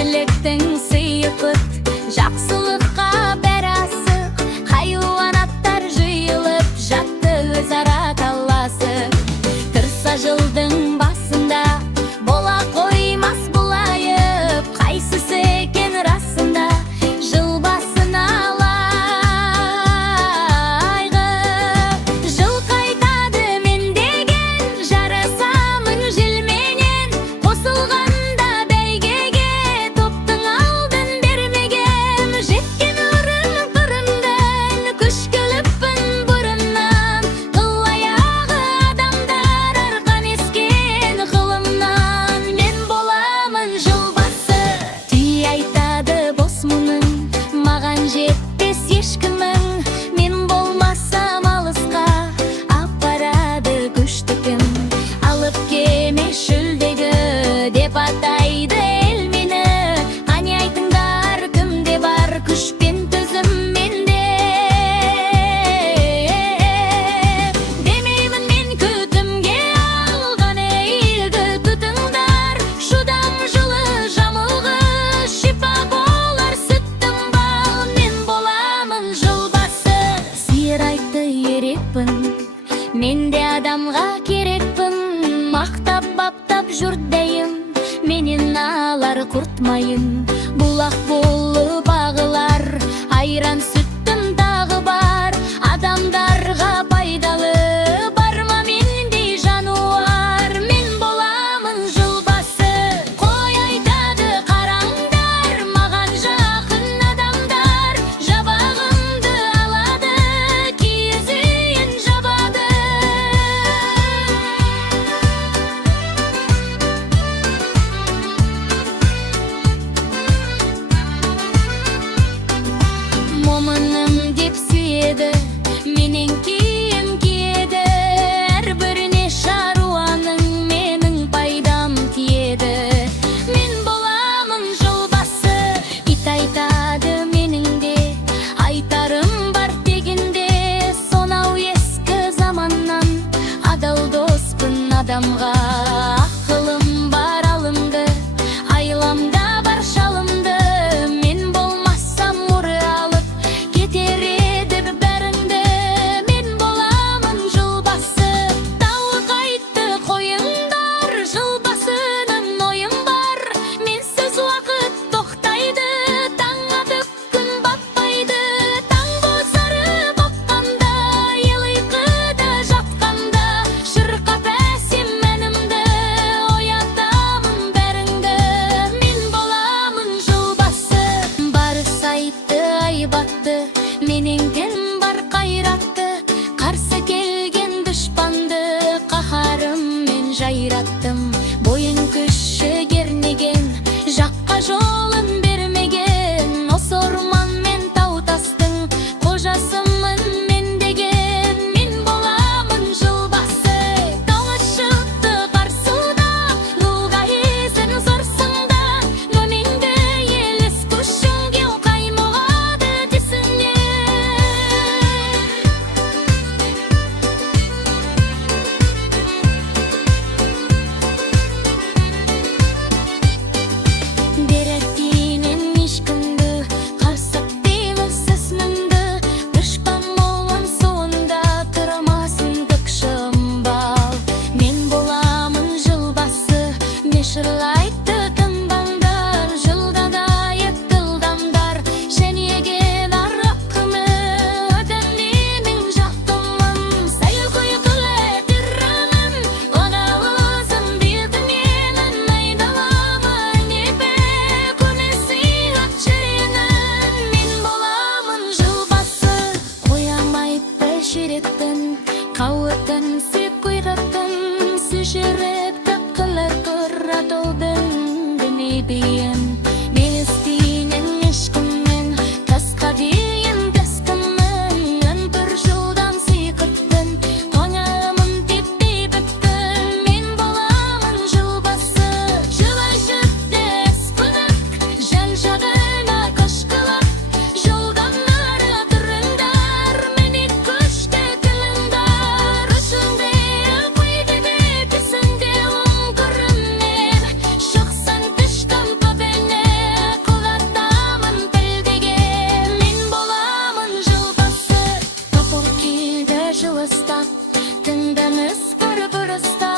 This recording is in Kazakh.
Тіршіліктің сыйы құт, жақсылыққа бәрі асық. Хайуанаттар жиылып жатты, өзара таласып. Тұрса жылдың басында бола қоймас бұлайып. Қайсысы екен расында жыл басына лайғы. Жыл қайтады мен деген жарасамын желменен. Қосылғанда бәйгеге топтың алдын бермегем. Жеткен ұрын қырымдан күшкіліппін бұрыннан. Қыл аяғы адамдар арқан ескен ғылымнан. Мен боламын жыл басы. Түй айтады бос мұның, маған жетпес ешкімің. Мен болмасам алысқа апарады күштікім. Алып кеме шүлдегі деп атайды ел мені. Қане айтыңдар, кімде бар күш пен төзім менде? Демеймін мен күтімге алған игі тұтыңдар. Шыдам жылы жамылғы шипа болар сүттің бал. Мен боламын жыл басы. Сиыр айтты ерекпін, мен де адамға керекпін. Мақтап баптап жұртдайым, менен алар құртмайын. Бұлақ болып ағылар, айран сүттің тағы бар. Адамдарға пайдалы бар ма мендей жануар? Мен боламын жыл басы. Қой айтады қараңдар, маған жақын адамдар. Жабағымды алады, киіз үйін жабады. Момыным деп сүйеді, менен киім киеді. Әрбіріне шаруаның менің пайдам тиеді. Мен боламын жыл басы. Ит айтады менің де айтарым бар тегінде. Сонау ескі заманнан адал доспын адамға. Ақылым бар алымды, айламда бар шалымды. Мен болмасам ұры алып кетер еді бәріңді. Мен боламын жыл басы. Тауық айтты қойыңдар, жыл басының ойым бар. Менсіз уақыт тоқтайды, таң атып күн батпайды. Таң бозарып аққанда, ел ұйқыда жатқанда. Шырқап әсем әнімді, оятамын бәріңді. Мен боламын жыл басы. Барыс айтты айбатты, менен кім бар қайратты. Қарсы келген дұшпанды қаһарыммен жайраттым. Бойын күші кернеген, жаққа жолын бермеген. Осы орман мен тау тастың қожасымын мен деген. Мен боламын жыл басы. Тауы шықты қарсыда, нуға езін сорсыңда. Нөмеңді елес күшіңге қаймығады десіне. Беректе тыңдаңыз бір-бірісті